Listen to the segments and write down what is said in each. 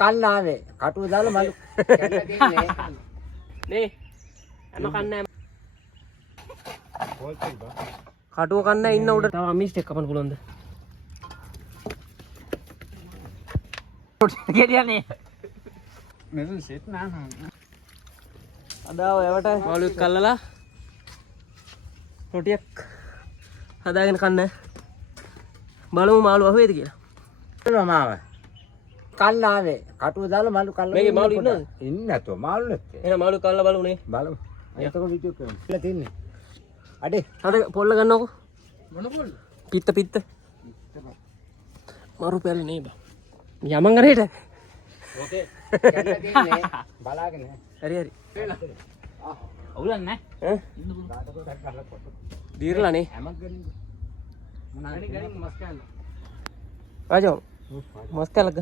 කන්න ආවේ කටුව දාලා මලු නේ එම කන්නේ කටුව කන්න ඉන්න උඩ තව මිස්ටේක් කපන්න පුළුවන්ද ගෙඩියනේ මෙතන සෙට් නා අදා ඔයවට මාළුවෙක් කල්ලලා රොටියක් හදාගෙන කන්න බලමු මාළු අහුවේද කියලා මාව කන්න ආවේ කටුව දාලා මලු කල්ලා මේකේ මාළු ඉන්නවද ඉන්නේ නැතෝ මාළු නැත්තේ එහෙනම් මාළු කල්ලා බලමුනේ බලමු එතකොට වීඩියෝ කරමු කියලා තින්නේ අඩේ අර පොල්ල ගන්නකො මොන පොල්ල පිත්ත මරු පැලේ නේ බා යමන් අරේට ඕකේ කැල්ල තින්නේ බලාගෙන හරි අවුලක් නැහැ ඈ දීරලා නේ හැමක් ගනින්න මොනාරි ගනින්න මස් කන්න රාජෝ මස් කලක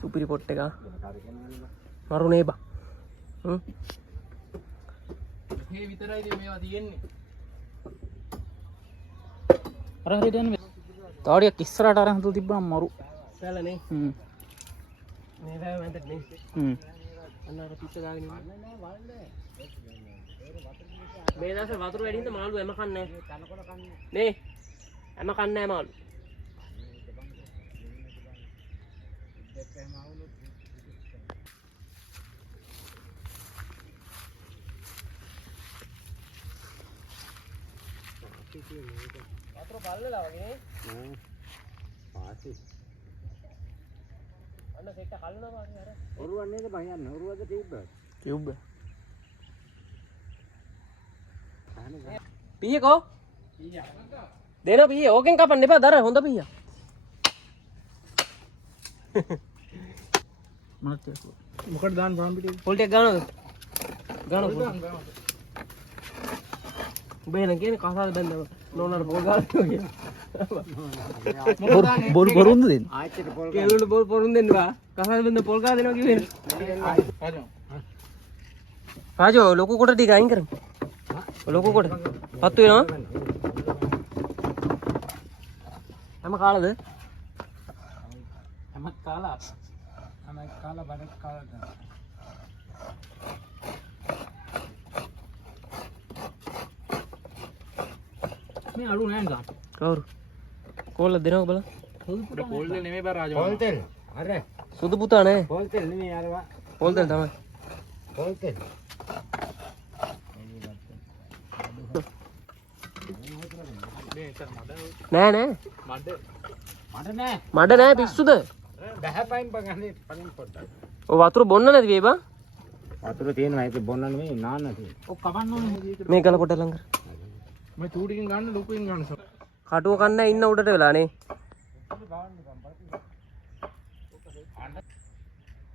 සුපිරි පොට් එක මරු නේ බා මේ විතරයිද මේවා තියෙන්නේ අර හරියට යන්නේ තාඩියක් ඉස්සරහට අරන් හදලා තිබ්බනම් මරු සැලනේ මේ වැය වැන්දට නේ අන්න අර පිට දාගෙන ඉන්න මේ දැස වතුර වැඩි හින්දා මාළු එම කන්නේ නේ එම කන්නේ මාළු වතුර පල්ලලා වගේ පාසි අන්න සෙට්ට කල්නවා වාගේ අර ඔරුවක් නේද බං යන්නේ ඔරුවද තියුබ්බ පීයකෝ දෙන පීය ඕකෙන් කපන්න එපා දර හොඳ පීය මොකටද දාන්න පාම් පිටේ පොල් ටික ගන්නවද ගන්න උඹ එන කියන්නේ කසාද බැන්දම නෝනට පොල් ගාලා කියලා බොරුන්ද දෙන්න ආයෙත් පොල් කෙළුණු පොල් පොරුන් දෙන්න බා කසාද බැන්ද පොල් ගාලා දෙනවා කිව්වේ රාජෝ ලොකු කොට ටික අයින් කරමු ලොකු කොට පත්තු වෙනවා හැම කාලද හැමක් කාලා බඩක් කාලා මේ අලු නෑ නේද කවුරු කෝල්ල දෙනව බලන්න පොල් දෙල් නෙමෙයි බා රාජා පොල් තෙල් අර සුදු පුතා නේ පොල් තෙල් නෙමෙයි අරවා පොල් දෙන්න තමයි පොල් තෙල් නෑ නෑ මට නෑ මඩ නෑ පිස්සුද බහැපයින් බගන්නේ පලින් පොඩ්ඩක් ඔය වතුර බොන්න නැති වේ බා වතුර තියෙනවා ඒක බොන්න නෙමෙයි නාන්න තියෙනවා ඔක් කපන්න ඕනේ මේ ගල කොට ලං කර මම චූටිකින් ගන්න ලොකුෙන් ගන්න කටුව කන්න ඉන්න උඩට වෙලා නේ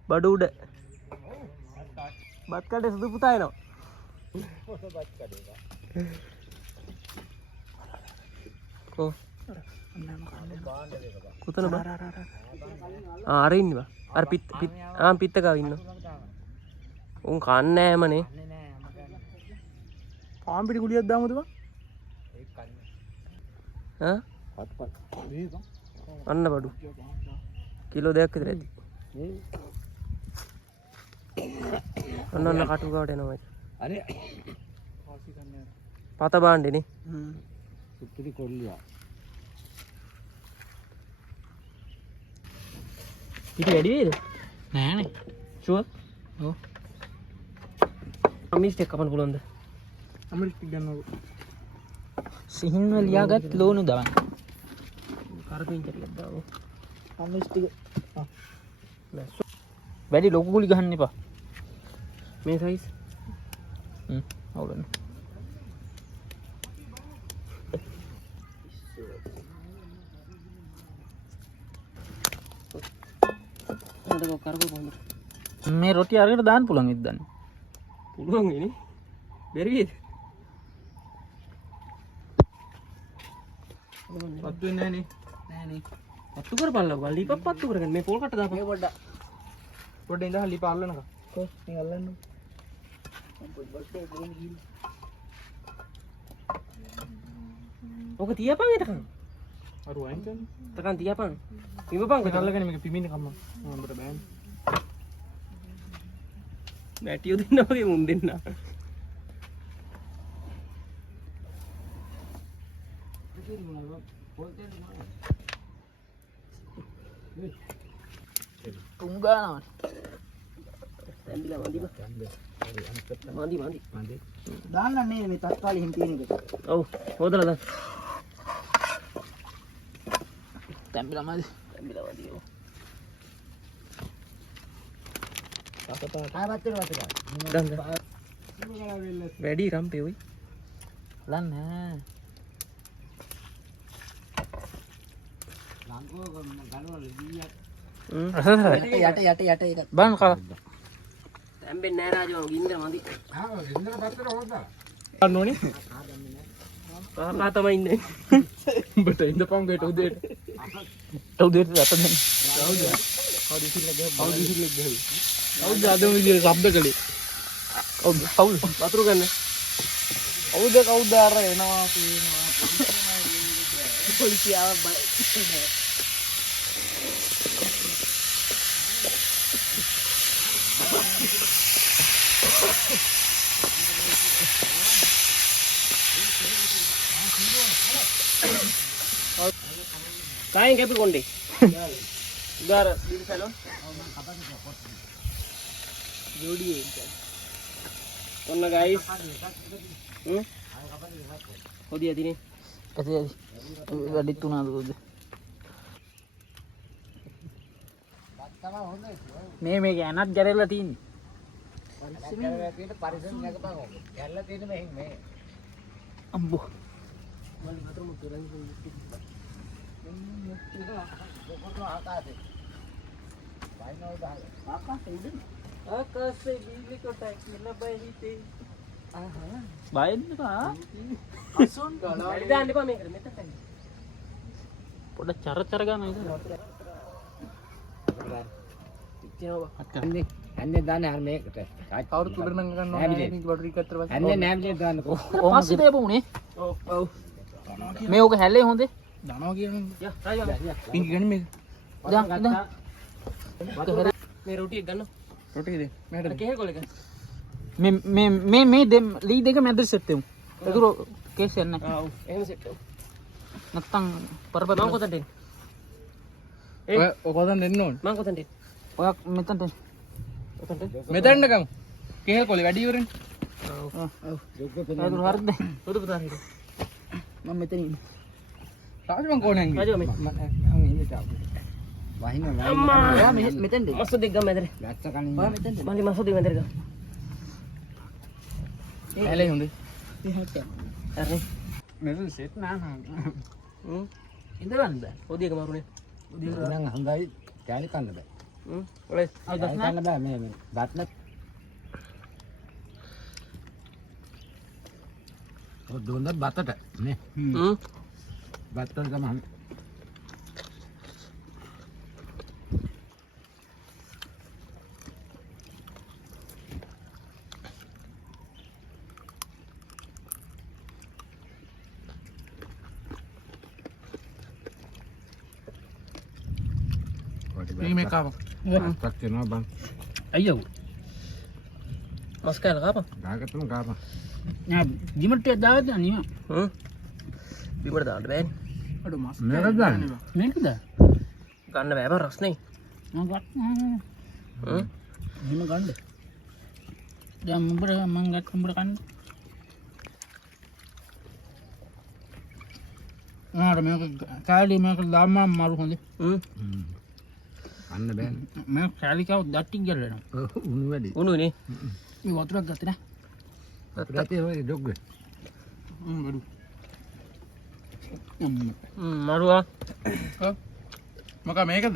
බඩ උඩ බත් කඩේ සුදු පුතා එනවා කො කොතන බා අර ඉන්නේ බා අර පිත්ත ගාව ඉන්නවා උන් කන්නේ නෑමනේ පාම් පිටි කුලියක් දාමුද බං ඈ අන්න බඩු කිලෝ 2ක් විතර ඇති අන්න කටු ගාවට එනවා අර පත බාණ්ඩේ නේ සුපිරි කොල්ලියා පිටි වැඩි වේද නෑනේ ෂුවර් ඔව් මිස්ටේක් කපන්න පුළුවන්ද අමරික ගන්නකො සිහින්ව ලියාගත් ලෝනු දාන්න කරපින් ටිකක් දාමු අමිස් ටික වැඩි ලොකු කුලි ගහන්න එපා මේ සයිස් අවුලන්න මේ රොටි අරකට දාන්න පුළුවන් ඉද්දන්න පුළුවන් නේ බැරි වේද පත්තු වෙන්නේ නෑනේ නෑනේ පත්තු කරපල්ලා ලිපක් පත්තු කරගන්න මේ පොල් කට දාපන් මේ පොඩ්ඩ ඉඳලා ලිප අල්ලනකම් කො මේ අල්ලන්න ඕක තියපන් එතකන් අරු අයින් කරන්න. tekan tiapang. Lima bang kita කල්ලගෙන මේක පිමින්න කම්ම. හොඳට බෑන්. බැටියෝ දෙන්න වගේ මුන් දෙන්න. තුන් ගානවනේ. ඇම්බිලා මන්දි බා. මන්දි. දාන්න මේ තත්කාලේ හිම් තියෙන එක. ඔව් හොදලා දාන්න. තැම්බිලා මදි. ඇම්බිලා මන්දි. ඔව්. ආවත් වෙනවා. දාන්න. වැඩි රම්පේ ඔයි. ලන්නේ. ලංකෝ ගලවල ගියා. යට ඒක. බං කා. ඇම්බෙන්නේ නෑ රාජෝ ගින්දර මන්දි. ගින්දර පත්තර හොදා. ගන්න ඕනේ. කාකා තමයි ඉන්නේ. උඹට ඉඳපන් ගෙට උදේට. උදේට රට දෙන්න. කවුද අද විදියට ශබ්ද කළේ? කවුද? වතුර ගන්න. කවුද අර එනවා කියනවා. පොලිසියාව බය. Kain kayak konde. Udah di sana. Jodi. Kona guys. Kodi adi nih. ඇති වැඩිත් වුණාද උද මේ ගැනත් ගැරෙලා තියෙන්නේ පරිසම් නැගපන් ඕක. කැල්ල තියෙන මේ. අම්බෝ Akase bili kota kila bahite. බයෙන්ද කා Asun kalau. Dan depan meter meter kan. පොඩ චර ගන්න ඉතින් ඇන්නේ දාන්නේ අර මේකට. කවුරු තුඩ නම් ගන්නවා නෑ මේක බඩරි කතර වස් ඇන්නේ නෑම්ලේ දාන්නකෝ. පස්සේ දෙපුනේ Oh. මේ ඕක හැල්ලේ හොඳේ දනවා කියන්නේ. Ya, ayo. පිංගි ගන්න මේක දැන් මේ රොටි එක ගන්න. රොටි දෙන්න මෙහෙට කේ කොල එක. මේ ලී දෙක මැද සෙට් වෙමු ඒතර කේස් යන්නේ ආ ඔව් එහෙම සෙට් කරමු. නැත්තම් පරපර මම කොතනද එන්නේ? ඔය කොතන දෙන්න ඕන මම කොතනද එන්නේ? ඔයක් මෙතනට කොතනද? මෙතනට ගමු කේල් කොලේ වැඩි ඉවරනේ ඔව්. ඒතර හරිද උඩ පුතා හිට. මම මෙතන ඉන්නේ රාජමන් කොහොනේ රාජෝ මේ. වහින අම්මා. එයා මෙතෙන්ද මස්ස දෙක ගම ඇදරේ. ගැච්ච කලින් ඔයා මෙතෙන්ද මල්ලි මස්ස දෙක ඇදරේ. හැලේ හොඳේ හරි. මෙතන සෙට් නා. ඉඳවන්න බෑ ඔදිය එක මාරුනේ. නම් හොඳයි කැලි කන්න බෑ. ඔලේ. අද කැලි කන්න බෑ මේ දත්න. ඔය දුන්න බතට නේ. බතට ගමන්. මේ කාපන් පක් කරනවා බං. අයියෝ මස් කෑල්ල කාපන්. ගාගත්තම ගාපන්. නෑ ජිමට් එක දාගත්ත නියම බිමට දාන්න බෑනේ. අඩු මස් මේක දාන්න. මේකද ගන්න බෑ බං රස්නේ. මම එහෙම ගන්න දැන් උඹට මම ගත්ත උඹට කන්න ආර මේක කාලි මේක දාන්න මාරු හොඳේ අන්න බෑ. මම කාලි කව දට්ටික් ගලනවා උණු වැඩි. උණුනේ. මේ වතුරක් ගත්තේ නෑ රටේ ඔය ඩොග්. බඩු මරුවා. මොකක් මේකද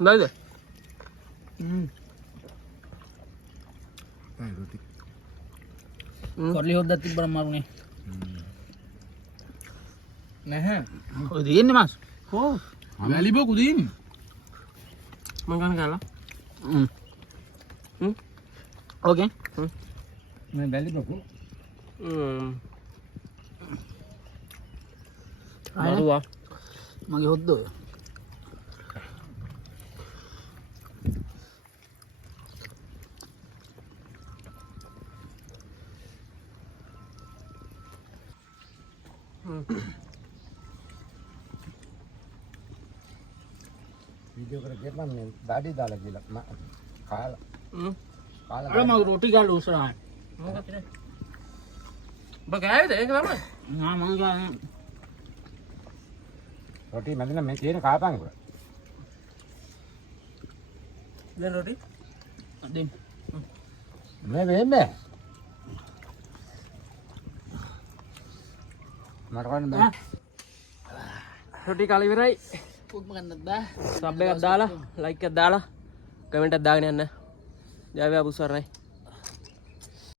නේද? රොටි. කොරලි හොද්දක් තිබ්බම මාරුනේ නැහැ ඔය දෙන්නේ මාස් ඕ වැලිබෝ කුදීන්නේ මං ගන්න ගාලා. ඕකේ මම බැලි බකු. මරුවා මගේ හොද්දෝ වීඩියෝ කර ගෙපන් මේ දාඩි දාලා කියලා මම කාලා කාලා අර මගේ රොටි ගාලා උසරායි ඔබ ගෑවිද ඒක තමයි නා මං ගානේ රොටි මැදින් මේ තියෙන කාපන් කර. දැන් රොටි දෙන්න මේ වෙන්නේ. මට කන්න බෑ. රොටි කාලා ඉවරයි පුත් මගන්නත් බෑ සබ් එකක් දාලා ලයික් එකක් දාලා කමෙන්ට් එකක් දාගෙන යන්න ජය වේවා පුස්වරණයි